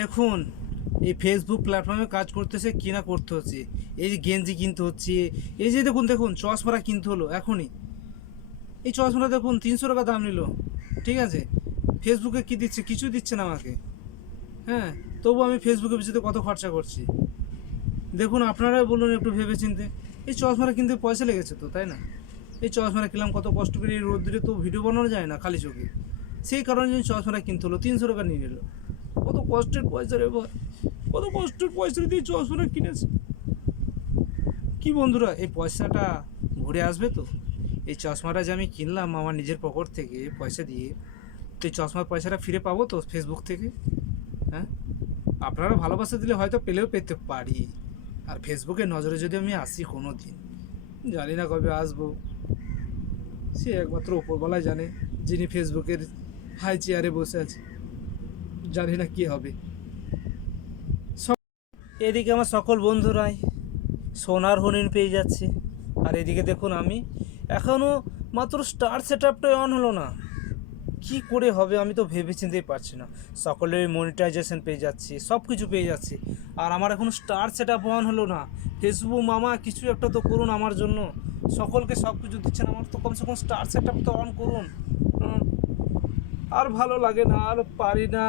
দেখুন, এই ফেসবুক প্ল্যাটফর্মে কাজ করতেছে কি না করতে হচ্ছে, এই যে গেঞ্জি কিনতে হচ্ছে, এই যে দেখুন দেখুন চশমাটা কিনতে হলো এখনই। এই চশমাটা দেখুন 300 টাকা দাম নিল, ঠিক আছে। ফেসবুকে কি দিচ্ছে? কিছু দিচ্ছে না আমাকে। হ্যাঁ, তবু আমি ফেসবুকের পিছনে কত খরচা করছি দেখুন। আপনারাই বলুন একটু ভেবে চিনতে। এই চশমাটা কিনতে পয়সা লেগেছে তো, তাই না? এই চশমাটা কিনলাম কত কষ্ট করে, এই রোদ্দুরে তো ভিডিও বানানো যায় না খালি চোখে। সেই কারণে চশমাটা কিনতে হলো, 300 টাকা নিয়ে নিল। কত কষ্টের পয়সা রে ভাই, কত কষ্টের পয়সা দিয়ে চশমাটা কিনেছে। কি বন্ধুরা, এই পয়সাটা ঘুরে আসবে তো? এই চশমাটা যে আমি কিনলাম আমার নিজের পকেট থেকে পয়সা দিয়ে, তো এই চশমার পয়সাটা ফিরে পাবো তো ফেসবুক থেকে? হ্যাঁ, আপনারা ভালোবাসা দিলে হয়তো পেলেও পেতে পারি। আর ফেসবুকের নজরে যদি আমি আসি কোনো দিন, জানি না কবে আসবো, সে একমাত্র উপরবেলায় জানে, যিনি ফেসবুকের হাই চেয়ারে বসে আছে। জানি না কি হবে। এদিকে আমার সকল বন্ধুরাই সোনার হরিণ পেয়ে যাচ্ছে, আর এদিকে দেখুন আমি এখনও মাত্র স্টার সেট আপটাই অন হলো না। কি করে হবে আমি তো ভেবে চিনতেই পারছি না। সকলের মনিটাইজেশন পেয়ে যাচ্ছি, সব কিছু পেয়ে যাচ্ছি, আর আমার এখনও স্টার সেট আপ অন হলো না। ফেসবুক মামা কিছু একটা তো করুন আমার জন্য। সকলকে সব কিছু দিচ্ছেন, আমার তো কমসে কম স্টার সেট আপ তো অন করুন। আর ভালো লাগে না, আর পারি না।